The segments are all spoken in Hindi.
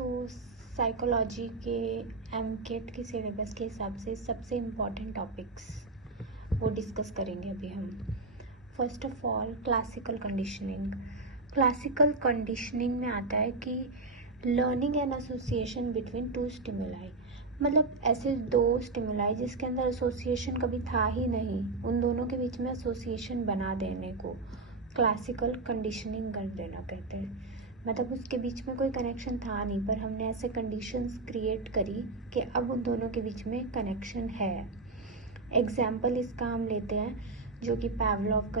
तो साइकोलॉजी के एमकेट के सिलेबस के हिसाब से सबसे इम्पॉर्टेंट टॉपिक्स वो डिस्कस करेंगे अभी हम। First of all classical conditioning. Classical conditioning में आता है कि learning and association between two stimuli, मतलब ऐसे दो स्टिमुलाई जिसके अंदर एसोसिएशन कभी था ही नहीं, उन दोनों के बीच में एसोसिएशन बना देने को क्लासिकल कंडीशनिंग कर देना कहते हैं। मतलब उसके बीच में कोई कनेक्शन था नहीं, पर हमने ऐसे कंडीशंस क्रिएट करी कि अब उन दोनों के बीच में कनेक्शन है। एग्जाम्पल इसका हम लेते हैं जो कि पावलोव का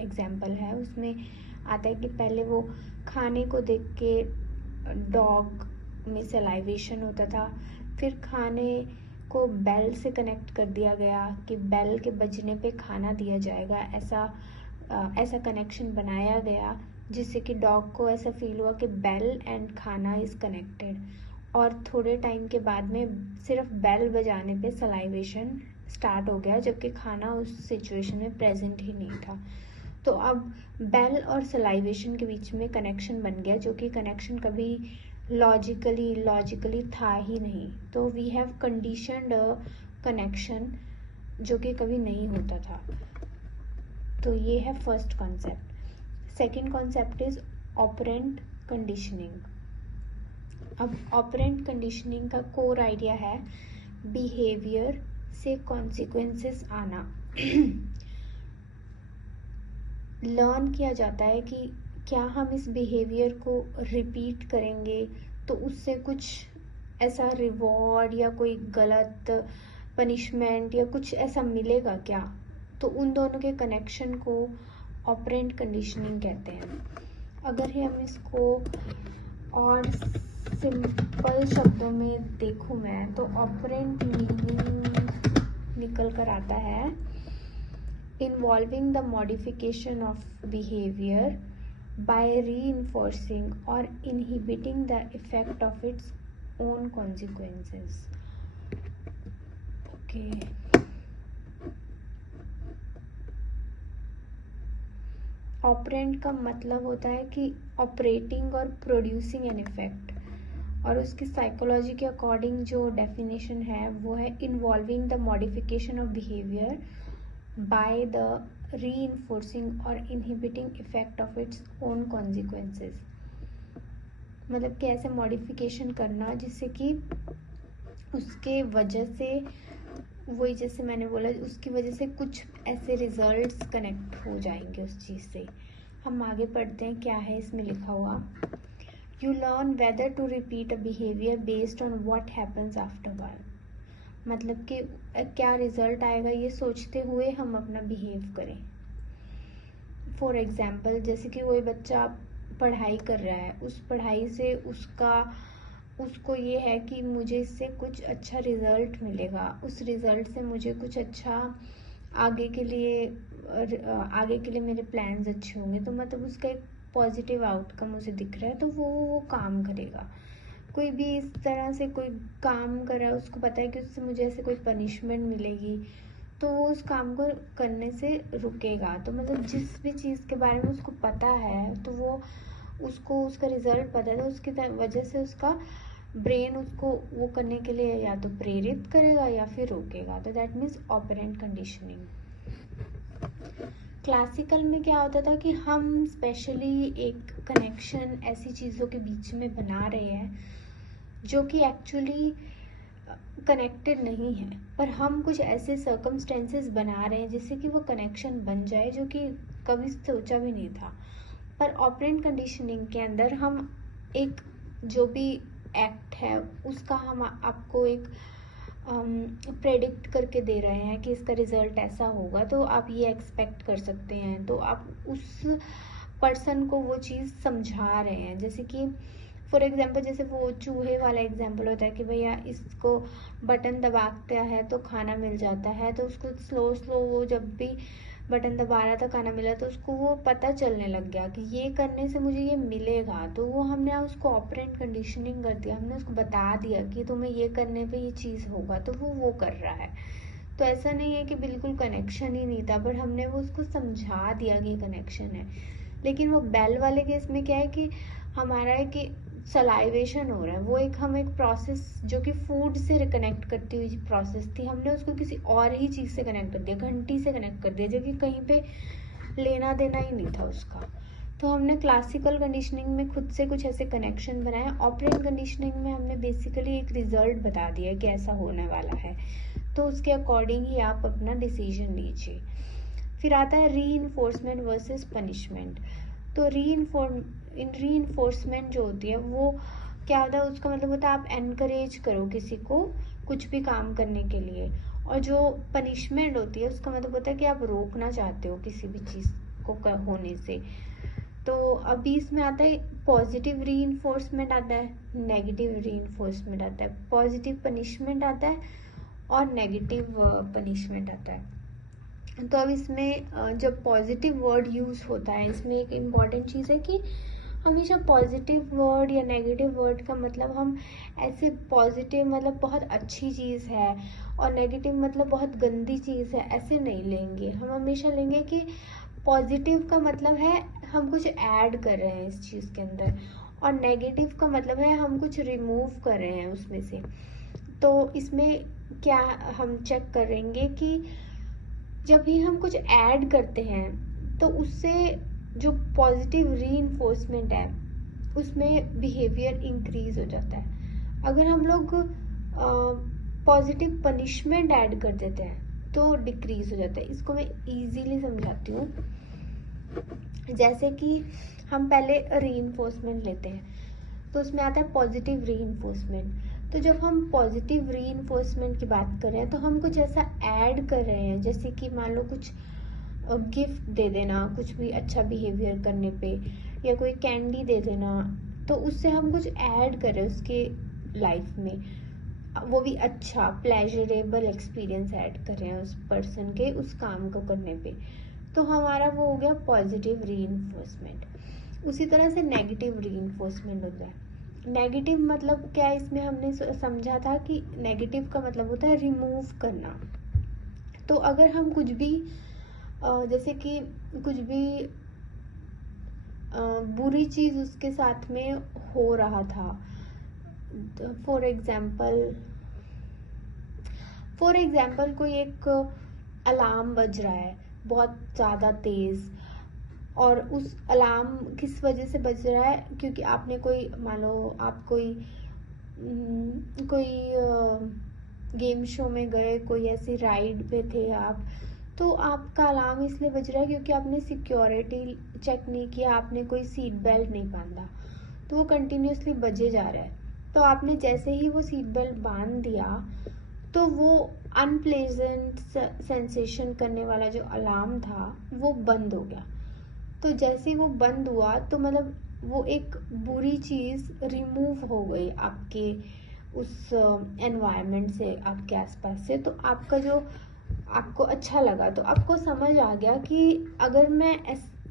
एग्जाम्पल है। उसमें आता है कि पहले वो खाने को देख के डॉग में सलाइवेशन होता था, फिर खाने को बेल से कनेक्ट कर दिया गया कि बेल के बजने पे खाना दिया जाएगा। ऐसा कनेक्शन बनाया गया जिससे कि डॉग को ऐसा फील हुआ कि बेल एंड खाना इज़ कनेक्टेड, और थोड़े टाइम के बाद में सिर्फ बेल बजाने पे सलाइवेशन स्टार्ट हो गया, जबकि खाना उस सिचुएशन में प्रेजेंट ही नहीं था। तो अब बेल और सलाइवेशन के बीच में कनेक्शन बन गया, जो कि कनेक्शन कभी लॉजिकली था ही नहीं। तो we have conditioned a connection जो कि कभी नहीं होता था। तो ये है first concept. Second concept is operant conditioning. अब ऑपरेंट कंडीशनिंग का कोर आइडिया है बिहेवियर से कॉन्सिक्वेंसेस आना। लर्न किया जाता है कि क्या हम इस बिहेवियर को रिपीट करेंगे तो उससे कुछ ऐसा रिवॉर्ड या कोई गलत पनिशमेंट या कुछ ऐसा मिलेगा क्या। तो उन दोनों के कनेक्शन को ऑपरेंट कंडीशनिंग कहते हैं। अगर हम इसको और सिंपल शब्दों में देखूं मैं, तो ऑपरेंट मीनिंग निकल कर आता है involving the modification of behaviour by reinforcing और inhibiting the effect of its own consequences. Okay, operant का मतलब होता है कि ऑपरेटिंग और प्रोड्यूसिंग एन इफेक्ट, और उसकी साइकोलॉजी के अकॉर्डिंग जो डेफिनेशन है वो है involving the modification of behaviour by the reinforcing और inhibiting effect of its own consequences. मतलब कि ऐसे मॉडिफिकेशन करना जिससे कि उसके वजह से, वही जैसे मैंने बोला, उसकी वजह से कुछ ऐसे रिजल्ट्स कनेक्ट हो जाएंगे उस चीज़ से। हम आगे पढ़ते हैं क्या है इसमें लिखा हुआ। You learn whether to repeat a behaviour based on what happens after while. मतलब कि क्या रिजल्ट आएगा ये सोचते हुए हम अपना बिहेव करें। फॉर एग्जाम्पल, जैसे कि कोई बच्चा पढ़ाई कर रहा है, उस पढ़ाई से उसको ये है कि मुझे इससे कुछ अच्छा रिज़ल्ट मिलेगा, उस रिज़ल्ट से मुझे कुछ अच्छा आगे के लिए मेरे प्लान्स अच्छे होंगे। तो मतलब उसका एक पॉजिटिव आउटकम उसे दिख रहा है, तो वो काम करेगा। कोई भी इस तरह से कोई काम कर रहा है, उसको पता है कि उससे मुझे ऐसे कोई पनिशमेंट मिलेगी, तो वो उस काम को करने से रुकेगा। तो मतलब जिस भी चीज़ के बारे में उसको पता है, तो वो उसको उसका रिजल्ट पता है, तो उसकी वजह से उसका ब्रेन उसको वो करने के लिए या तो प्रेरित करेगा या फिर रोकेगा। तो that means operant conditioning. Classical में क्या होता था कि हम स्पेशली एक कनेक्शन ऐसी चीज़ों के बीच में बना रहे हैं जो कि एक्चुअली कनेक्टेड नहीं है, पर हम कुछ ऐसे सर्कमस्टेंसेस बना रहे हैं जिससे कि वो कनेक्शन बन जाए जो कि कभी सोचा भी नहीं था। पर ऑपरेंट कंडीशनिंग के अंदर हम एक जो भी एक्ट है उसका हम आपको एक प्रेडिक्ट करके दे रहे हैं कि इसका रिजल्ट ऐसा होगा, तो आप ये एक्सपेक्ट कर सकते हैं। तो आप उस पर्सन को वो चीज़ समझा रहे हैं। जैसे कि फॉर एग्जांपल, जैसे वो चूहे वाला एग्जांपल होता है कि भैया इसको बटन दबाता है तो खाना मिल जाता है, तो उसको स्लो वो जब भी बटन दबा रहा था खाना मिला, तो उसको वो पता चलने लग गया कि ये करने से मुझे ये मिलेगा। तो वो हमने उसको ऑपरेंट कंडीशनिंग कर दिया, हमने उसको बता दिया कि तुम्हें ये करने पे ये चीज़ होगा, तो वो कर रहा है। तो ऐसा नहीं है कि बिल्कुल कनेक्शन ही नहीं था, पर हमने वो उसको समझा दिया कि कनेक्शन है। लेकिन वो बेल वाले केस में क्या है कि हमारा है कि सलाइवेशन हो रहा है, वो एक प्रोसेस जो कि फूड से कनेक्ट करती हुई प्रोसेस थी, हमने उसको किसी और ही चीज़ से कनेक्ट कर दिया, घंटी से कनेक्ट कर दिया, जो कि कहीं पे लेना देना ही नहीं था उसका। तो हमने क्लासिकल कंडीशनिंग में खुद से कुछ ऐसे कनेक्शन बनाए। ऑपरेंट कंडीशनिंग में हमने बेसिकली एक रिजल्ट बता दिया कि ऐसा होने वाला है, तो उसके अकॉर्डिंग ही आप अपना डिसीजन लीजिए। फिर आता है रीइंफोर्समेंट वर्सेस पनिशमेंट। तो रीइंफोर्समेंट जो होती है वो क्या होता है, उसका मतलब होता है आप एनकरेज करो किसी को कुछ भी काम करने के लिए, और जो पनिशमेंट होती है उसका मतलब होता है कि आप रोकना चाहते हो किसी भी चीज़ को होने से। तो अभी इसमें आता है पॉजिटिव रीइंफोर्समेंट आता है, नेगेटिव रीइंफोर्समेंट आता है, पॉजिटिव पनिशमेंट आता है और नेगेटिव पनिशमेंट आता है। तो अब इसमें जब पॉजिटिव वर्ड यूज़ होता है, इसमें एक इम्पॉर्टेंट चीज़ है कि हमेशा पॉजिटिव वर्ड या नेगेटिव वर्ड का मतलब हम ऐसे पॉजिटिव मतलब बहुत अच्छी चीज़ है और नेगेटिव मतलब बहुत गंदी चीज़ है ऐसे नहीं लेंगे। हम हमेशा लेंगे कि पॉजिटिव का मतलब है हम कुछ ऐड कर रहे हैं इस चीज़ के अंदर, और नेगेटिव का मतलब है हम कुछ रिमूव कर रहे हैं उसमें से। तो इसमें क्या हम चेक करेंगे कि जब भी हम कुछ ऐड करते हैं तो उससे जो पॉजिटिव रीइंफोर्समेंट है उसमें बिहेवियर इंक्रीज हो जाता है। अगर हम लोग पॉजिटिव पनिशमेंट ऐड कर देते हैं तो डिक्रीज हो जाता है। इसको मैं इजीली समझाती हूँ। जैसे कि हम पहले रीइंफोर्समेंट लेते हैं तो उसमें आता है पॉजिटिव रीइंफोर्समेंट। तो जब हम पॉजिटिव रीइंफोर्समेंट की बात कर रहे हैं तो हम कुछ ऐसा ऐड कर रहे हैं, जैसे कि मान लो कुछ गिफ्ट दे देना कुछ भी अच्छा बिहेवियर करने पे, या कोई कैंडी दे देना, तो उससे हम कुछ ऐड कर रहे हैं उसके लाइफ में, वो भी अच्छा प्लेजरेबल एक्सपीरियंस ऐड कर रहे हैं उस पर्सन के उस काम को करने पे, तो हमारा वो हो गया पॉजिटिव रीइंफोर्समेंट। उसी तरह से नेगेटिव रीइंफोर्समेंट होता है। नेगेटिव मतलब क्या, इसमें हमने समझा था कि नेगेटिव का मतलब होता है रिमूव करना। तो अगर हम कुछ भी जैसे कि कुछ भी बुरी चीज़ उसके साथ में हो रहा था, फॉर एग्जाम्पल कोई एक अलार्म बज रहा है बहुत ज़्यादा तेज़, और उस अलार्म किस वजह से बज रहा है, क्योंकि आपने कोई मान लो आप कोई गेम शो में गए, कोई ऐसी राइड पे थे आप, तो आपका अलार्म इसलिए बज रहा है क्योंकि आपने सिक्योरिटी चेक नहीं किया, आपने कोई सीट बेल्ट नहीं बांधा, तो वो कंटिन्यूसली बजे जा रहा है। तो आपने जैसे ही वो सीट बेल्ट बांध दिया तो वो अनप्लेजेंट सेंसेशन करने वाला जो अलार्म था वो बंद हो गया। तो जैसे ही वो बंद हुआ तो मतलब वो एक बुरी चीज़ रिमूव हो गई आपके उस एनवायरनमेंट से, आपके आसपास से, तो आपका जो आपको अच्छा लगा, तो आपको समझ आ गया कि अगर मैं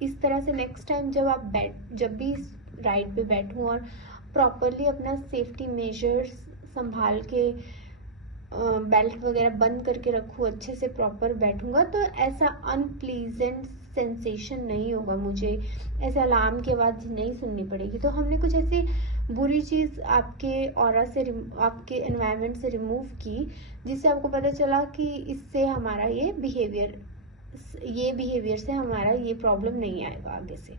इस तरह से नेक्स्ट टाइम जब भी इस राइड पे बैठूं और प्रॉपरली अपना सेफ्टी मेजर्स संभाल के बेल्ट वगैरह बंद करके रखूँ, अच्छे से प्रॉपर बैठूंगा, तो ऐसा अनप्लीजेंट सेंसेशन नहीं होगा, मुझे ऐसे अलार्म की आवाज़ नहीं सुननी पड़ेगी। तो हमने कुछ ऐसी बुरी चीज़ आपके ऑरा से आपके एनवायरनमेंट से रिमूव की, जिससे आपको पता चला कि इससे हमारा ये बिहेवियर से हमारा ये प्रॉब्लम नहीं आएगा आगे से।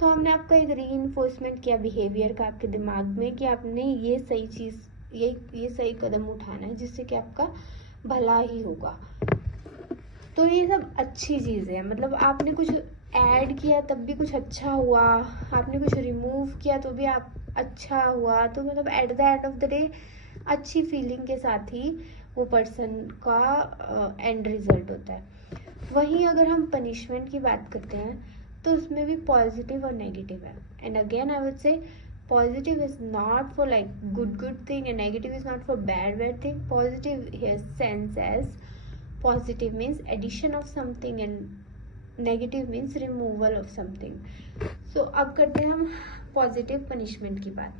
तो हमने आपका एक रीइंफोर्समेंट किया बिहेवियर का आपके दिमाग में कि आपने ये सही चीज़ ये सही कदम उठाना है जिससे कि आपका भला ही होगा। तो ये सब अच्छी चीज़ है, मतलब आपने कुछ ऐड किया तब भी कुछ अच्छा हुआ, आपने कुछ रिमूव किया तो भी आप अच्छा हुआ, तो मतलब at the end of the day अच्छी फीलिंग के साथ ही वो पर्सन का एंड रिजल्ट होता है। वहीं अगर हम पनिशमेंट की बात करते हैं तो उसमें भी पॉजिटिव और नेगेटिव है। And again I would say positive is not for like good thing and negative is not for bad thing. Positive here sense as positive means addition of something and negative means removal of something. So अब करते हैं हम पॉजिटिव पनिशमेंट की बात।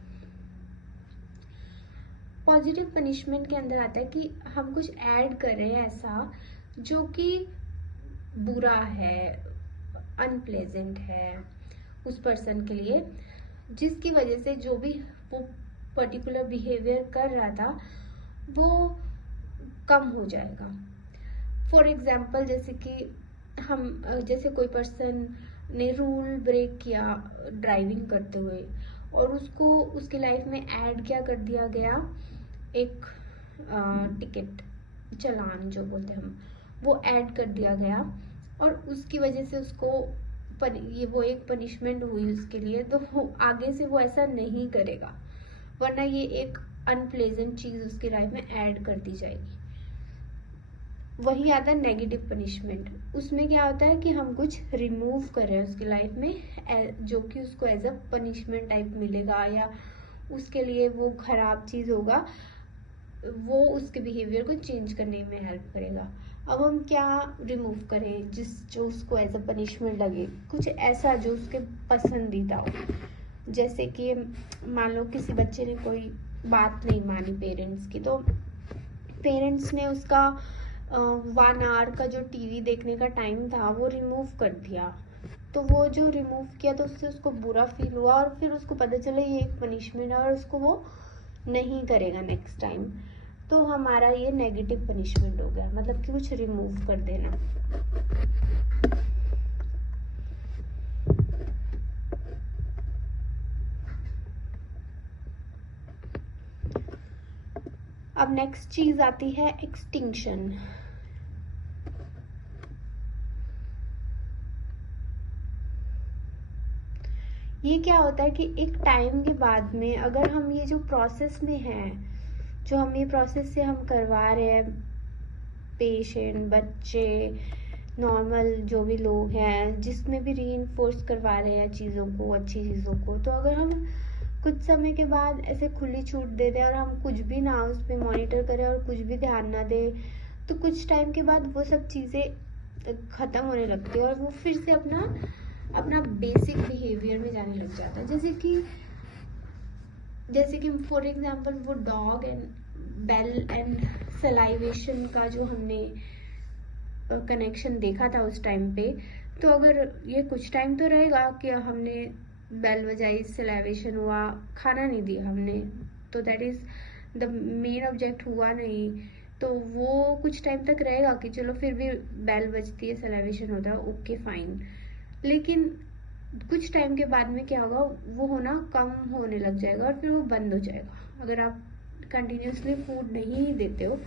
पॉजिटिव पनिशमेंट के अंदर आता है कि हम कुछ ऐड कर रहे हैं ऐसा जो कि बुरा है, अनप्लेजेंट है उस पर्सन के लिए, जिसकी वजह से जो भी वो पर्टिकुलर बिहेवियर कर रहा था वो कम हो जाएगा। फॉर एग्जाम्पल जैसे कि जैसे कोई पर्सन ने रूल ब्रेक किया ड्राइविंग करते हुए और उसको उसकी लाइफ में ऐड क्या कर दिया गया, एक टिकट चालान जो बोलते हैं हम, वो ऐड कर दिया गया और उसकी वजह से उसको वो एक पनिशमेंट हुई उसके लिए, तो वो आगे से वो ऐसा नहीं करेगा, वरना ये एक अनप्लेजेंट चीज उसकी लाइफ में ऐड कर दी जाएगी। वही आता है नेगेटिव पनिशमेंट। उसमें क्या होता है कि हम कुछ रिमूव कर रहे हैं उसकी लाइफ में जो कि उसको एज अ पनिशमेंट टाइप मिलेगा या उसके लिए वो खराब चीज होगा, वो उसके बिहेवियर को चेंज करने में हेल्प करेगा। अब हम क्या रिमूव करें जो उसको एज अ पनिशमेंट लगे, कुछ ऐसा जो उसके पसंदीदा हो। जैसे कि मान लो किसी बच्चे ने कोई बात नहीं मानी पेरेंट्स की, तो पेरेंट्स ने उसका 1 आवर का जो टीवी देखने का टाइम था वो रिमूव कर दिया। तो वो जो रिमूव किया तो उससे उसको बुरा फील हुआ और फिर उसको पता चला ये एक पनिशमेंट है और उसको वो नहीं करेगा नेक्स्ट टाइम। तो हमारा ये नेगेटिव पनिशमेंट हो गया, मतलब कि कुछ रिमूव कर देना। अब नेक्स्ट चीज आती है एक्सटिंक्शन। ये क्या होता है कि एक टाइम के बाद में अगर हम ये जो प्रोसेस में हैं, जो हम ये प्रोसेस से हम करवा रहे हैं, पेशेंट, बच्चे, नॉर्मल जो भी लोग हैं, जिसमें भी रीइंफोर्स करवा रहे हैं चीज़ों को, अच्छी चीज़ों को, तो अगर हम कुछ समय के बाद ऐसे खुली छूट दे दें और हम कुछ भी ना उस पर मॉनिटर करें और कुछ भी ध्यान ना दें, तो कुछ टाइम के बाद वो सब चीज़ें ख़त्म होने लगती है और वो फिर से अपना बेसिक बिहेवियर में जाने लग जाता है। जैसे कि फॉर एग्जांपल वो dog and bell and salivation का जो हमने कनेक्शन देखा था उस टाइम पे, तो अगर ये कुछ टाइम तो रहेगा कि हमने बेल बजाई, सलाइवेशन हुआ, खाना नहीं दिया हमने, तो that is the main object हुआ नहीं, तो वो कुछ टाइम तक रहेगा कि चलो फिर भी बेल बजती है, सलाइवेशन होता है, ओके फाइन। लेकिन कुछ टाइम के बाद में क्या होगा, वो होना कम होने लग जाएगा और फिर वो बंद हो जाएगा अगर आप कंटिन्यूसली फूड नहीं देते हो,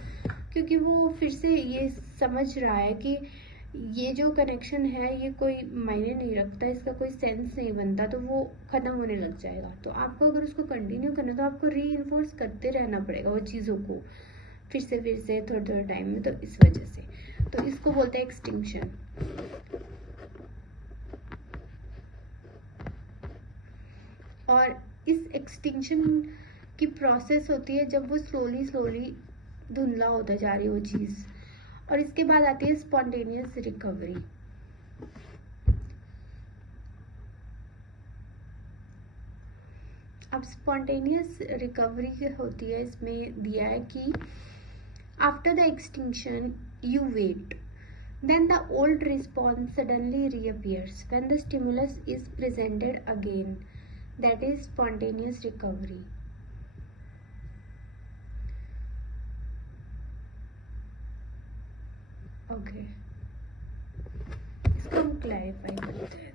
क्योंकि वो फिर से ये समझ रहा है कि ये जो कनेक्शन है ये कोई मायने नहीं रखता, इसका कोई सेंस नहीं बनता, तो वो खत्म होने लग जाएगा। तो आपको अगर उसको कंटिन्यू करना है तो आपको रीइंफोर्स करते रहना पड़ेगा वो चीज़ों को फिर से थोड़े थोड़े टाइम में। तो इस वजह से तो इसको बोलते हैं एक्सटिंक्शन। और इस एक्सटिंक्शन की प्रोसेस होती है जब वो स्लोली धुंधला होता जा रही है वो चीज़। और इसके बाद आती है स्पॉन्टेनियस रिकवरी। अब स्पॉन्टेनियस रिकवरी होती है, इसमें दिया है कि after the extinction you wait, then the old response suddenly reappears when the stimulus is presented again, that is spontaneous recovery. Okay, इसको हम क्लैरिफाई करते हैं।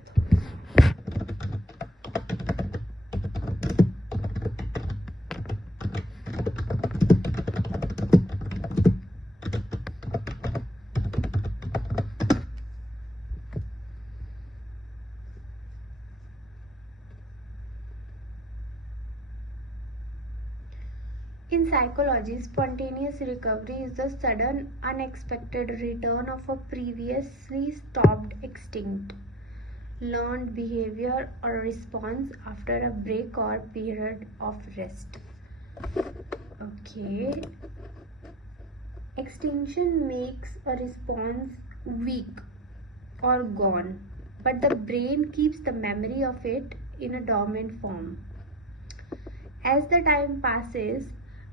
In psychology, spontaneous recovery is the sudden, unexpected return of a previously stopped, extinct, learned behavior or response after a break or period of rest. Okay. Extinction makes a response weak or gone, but the brain keeps the memory of it in a dormant form. As the time passes,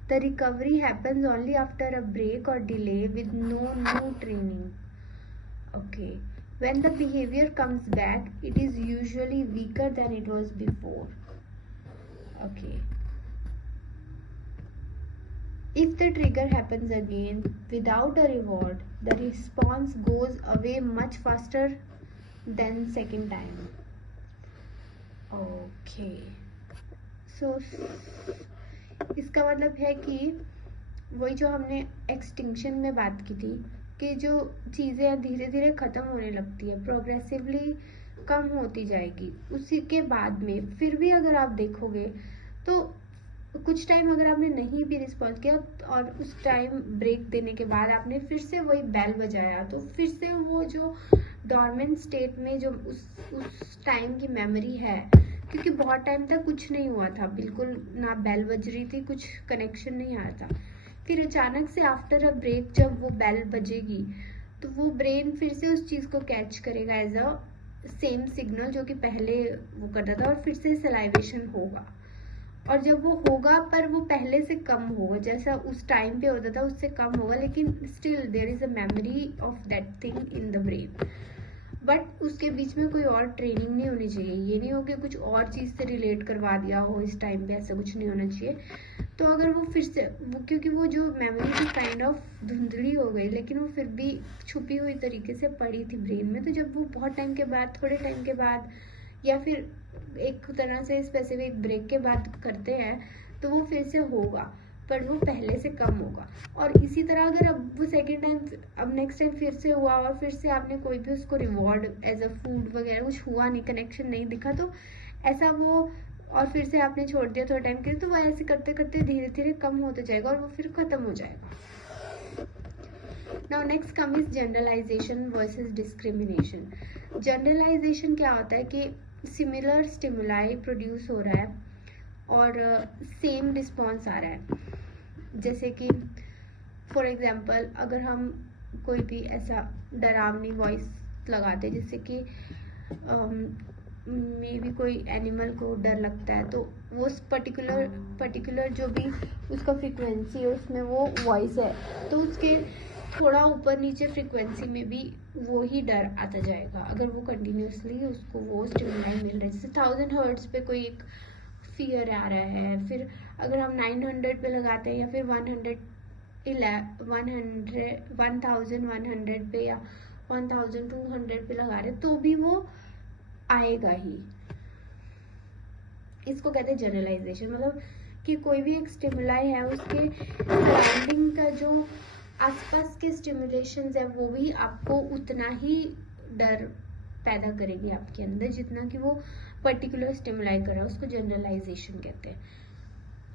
the recovery happens only after a break or delay with no new training. Okay. When the behavior comes back, it is usually weaker than it was before. Okay. If the trigger happens again without a reward, the response goes away much faster than second time. Okay. So इसका मतलब है कि वही जो हमने एक्सटिंक्शन में बात की थी कि जो चीज़ें धीरे धीरे ख़त्म होने लगती है, प्रोग्रेसिवली कम होती जाएगी, उसी के बाद में फिर भी अगर आप देखोगे तो कुछ टाइम अगर आपने नहीं भी रिस्पॉन्स किया और उस टाइम ब्रेक देने के बाद आपने फिर से वही बेल बजाया, तो फिर से वो जो डॉर्मेंट स्टेट में जो उस टाइम की मेमोरी है, क्योंकि बहुत टाइम तक कुछ नहीं हुआ था, बिल्कुल ना बेल बज रही थी, कुछ कनेक्शन नहीं आया था, फिर अचानक से आफ्टर अ ब्रेक जब वो बेल बजेगी तो वो ब्रेन फिर से उस चीज़ को कैच करेगा एज अ सेम सिग्नल जो कि पहले वो करता था, और फिर से सलाइवेशन होगा, और जब वो होगा पर वो पहले से कम होगा, जैसा उस टाइम पे होता था उससे कम होगा, लेकिन still there is a memory of that thing in the brain. But उसके बीच में कोई और ट्रेनिंग नहीं होनी चाहिए, ये नहीं हो कि कुछ और चीज़ से रिलेट करवा दिया हो इस टाइम पे, ऐसा कुछ नहीं होना चाहिए। तो अगर वो फिर से क्योंकि वो जो मेमोरी थी काइंड ऑफ धुंधली हो गई, लेकिन वो फिर भी छुपी हुई तरीके से पड़ी थी ब्रेन में, तो जब वो बहुत टाइम के बाद, थोड़े टाइम के बाद, या फिर एक तरह से स्पेसिफिक ब्रेक के बाद करते हैं, तो वो फिर से होगा, पर वो पहले से कम होगा। और इसी तरह अगर अब वो सेकेंड टाइम, अब नेक्स्ट टाइम फिर से हुआ और फिर से आपने कोई भी उसको रिवॉर्ड एज अ फूड वगैरह कुछ हुआ नहीं, कनेक्शन नहीं दिखा, तो ऐसा वो, और फिर से आपने छोड़ दिया थोड़ा टाइम के लिए, तो वो ऐसे करते करते धीरे धीरे कम होता जाएगा और वो फिर खत्म हो जाएगा। Now next come is generalisation versus discrimination. Generalisation क्या होता है कि सिमिलर स्टिमुलाई प्रोड्यूस हो रहा है और सेम रिस्पॉन्स आ रहा है। जैसे कि फॉर एग्जांपल अगर हम कोई भी ऐसा डरावनी वॉइस लगाते हैं, जैसे कि मे भी कोई एनिमल को डर लगता है, तो वो पर्टिकुलर जो भी उसका फ्रीक्वेंसी है उसमें वो वॉइस है, तो उसके थोड़ा ऊपर नीचे फ्रीक्वेंसी में भी वो ही डर आता जाएगा अगर वो कंटिन्यूसली उसको वो स्टिमुलाई मिल रहा है। जैसे 1000 हर्ट्ज पे कोई एक फियर आ रहा है, फिर अगर हम 900 पे लगाते हैं या फिर 1100 1100 पे या 1200 पे लगा रहे हैं, तो भी वो आएगा ही। इसको कहते हैं जनरलाइजेशन, मतलब कि कोई भी एक स्टिमुलाई है, उसके सराउंडिंग का जो आसपास के स्टिमुलेशंस है वो भी आपको उतना ही डर पैदा करेगी आपके अंदर जितना कि वो पर्टिकुलर स्टिमुलाई कर रहा है, उसको जनरलाइजेशन कहते हैं।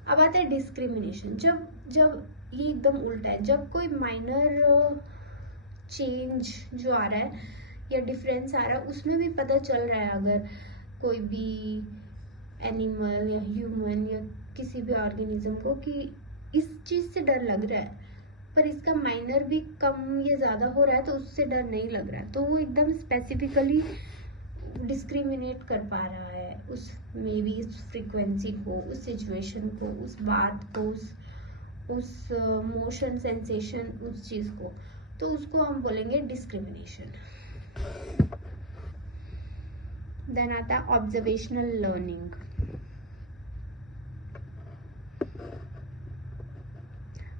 अब आता है डिस्क्रिमिनेशन। जब ये एकदम उल्टा है, जब कोई माइनर चेंज जो आ रहा है या डिफरेंस आ रहा है उसमें भी पता चल रहा है, अगर कोई भी एनिमल या ह्यूमन या किसी भी ऑर्गेनिज्म को कि इस चीज से डर लग रहा है, पर इसका माइनर भी कम या ज़्यादा हो रहा है तो उससे डर नहीं लग रहा है, तो वो एकदम स्पेसिफिकली डिस्क्रिमिनेट कर पा रहा है उस मे बी उस फ्रीक्वेंसी को, उस सिचुएशन को, उस बात को, उस मोशन सेंसेशन, उस चीज़ को, तो उसको हम बोलेंगे डिस्क्रिमिनेशन। देन आता है ऑब्जर्वेशनल लर्निंग।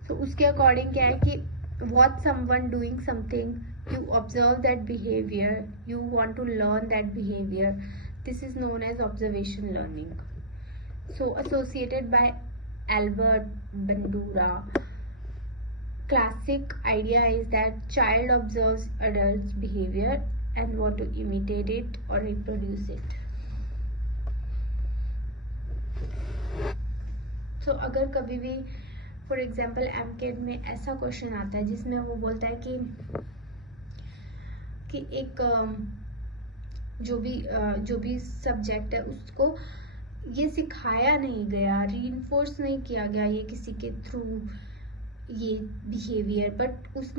तो उसके अकॉर्डिंग क्या है कि watch someone doing something, you observe that behavior, you want to learn that behavior, this is known as observation learning. So associated by Albert Bandura, classic idea is that child observes adults behavior and want to imitate it or reproduce it. So अगर कभी भी फॉर एग्जाम्पल एमकेड में ऐसा क्वेश्चन आता है जिसमें वो बोलता है कि एक जो भी सब्जेक्ट है उसको ये सिखाया नहीं गया, रीइंफोर्स नहीं किया गया ये किसी के थ्रू ये बिहेवियर, बट उसने